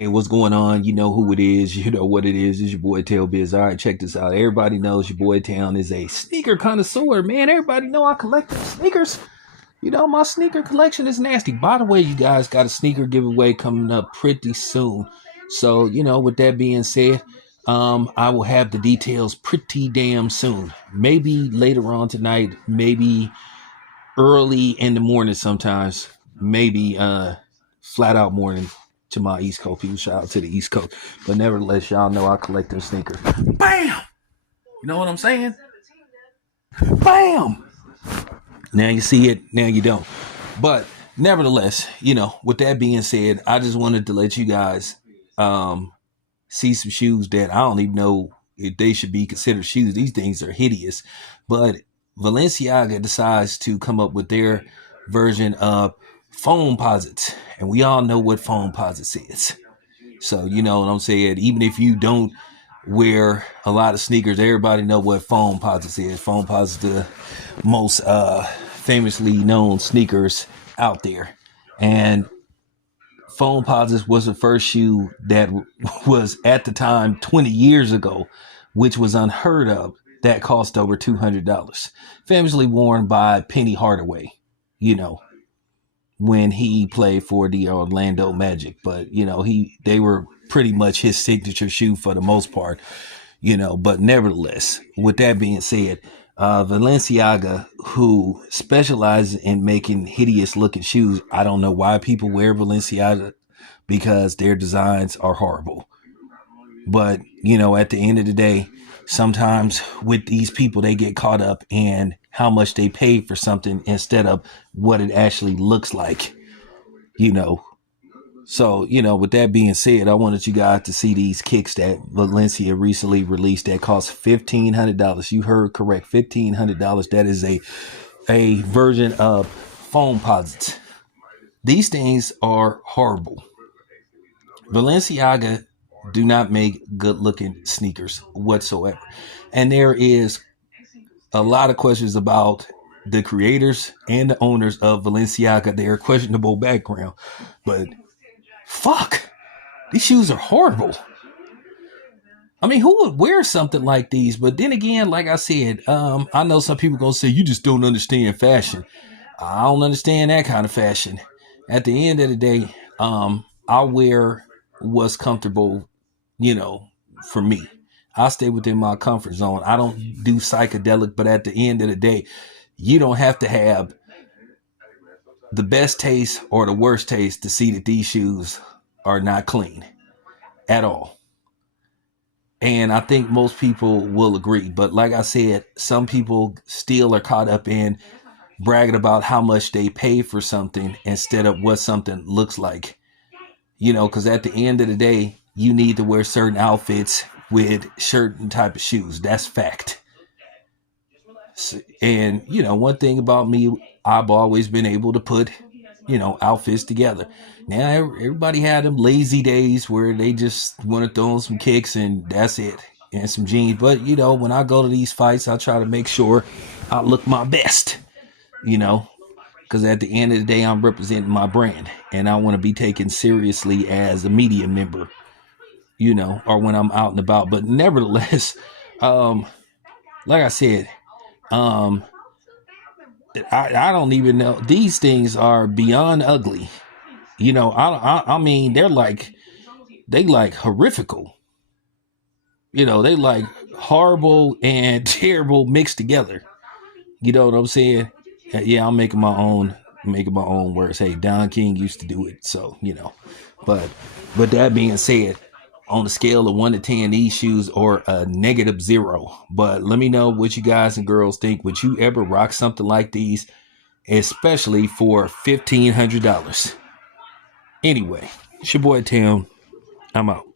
Hey, what's going on? You know who it is. You know what it is. It's your boy Tail Biz. All right, check this out. Everybody knows your boy Town is a sneaker connoisseur, man. Everybody know I collect sneakers. You know, my sneaker collection is nasty. By the way, you guys got a sneaker giveaway coming up pretty soon. So, with that being said, I will have the details pretty damn soon. Maybe later on tonight, maybe early in the morning sometimes, maybe flat out morning to my East Coast people. Shout out to the East Coast. But nevertheless, y'all know I collect them sneakers. Bam! You know what I'm saying? Bam! Now you see it, now you don't. But nevertheless, with that being said, I just wanted to let you guys see some shoes that I don't even know if they should be considered shoes. These things are hideous. But Balenciaga decides to come up with their version of Foamposites. And we all know what Foamposites is. So, you know what I'm saying? Even if you don't wear a lot of sneakers, everybody know what Foamposites is. Foamposites, the most famously known sneakers out there. And Foamposites was the first shoe that was at the time 20 years ago, which was unheard of. That cost over $200. Famously worn by Penny Hardaway, when he played for the Orlando Magic. But, they were pretty much his signature shoe for the most part, but nevertheless, with that being said, Balenciaga, who specializes in making hideous looking shoes. I don't know why people wear Balenciaga, because their designs are horrible. But, at the end of the day, sometimes with these people, they get caught up in how much they pay for something instead of what it actually looks like, So, with that being said, I wanted you guys to see these kicks that Valencia recently released that cost $1,500. You heard correct, $1,500. That is a version of Foamposites. These things are horrible. Balenciaga do not make good looking sneakers whatsoever. And there is a lot of questions about the creators and the owners of Balenciaga, their questionable background. But fuck, these shoes are horrible. I mean, who would wear something like these? But then again, like I said, I know some people gonna say you just don't understand fashion. I don't understand that kind of fashion. At the end of the day, I wear what's comfortable, for me. I stay within my comfort zone. I don't do psychedelic, but at the end of the day, you don't have to have the best taste or the worst taste to see that these shoes are not clean at all. And I think most people will agree. But like I said, some people still are caught up in bragging about how much they pay for something instead of what something looks like. Because at the end of the day, you need to wear certain outfits with certain type of shoes. That's fact. And, one thing about me, I've always been able to put, outfits together. Now, everybody had them lazy days where they just want to throw on some kicks and that's it, and some jeans. But, when I go to these fights, I try to make sure I look my best, because at the end of the day, I'm representing my brand and I want to be taken seriously as a media member, or when I'm out and about. But nevertheless, like I said, I don't even know. These things are beyond ugly. I mean, they like horrifical. They like horrible and terrible mixed together. You know what I'm saying? Yeah, I'm making my own words. Hey, Don King used to do it, so But that being said, on a scale of 1 to 10, these shoes are a -0. But let me know what you guys and girls think. Would you ever rock something like these, especially for $1,500? Anyway, it's your boy Tim. I'm out.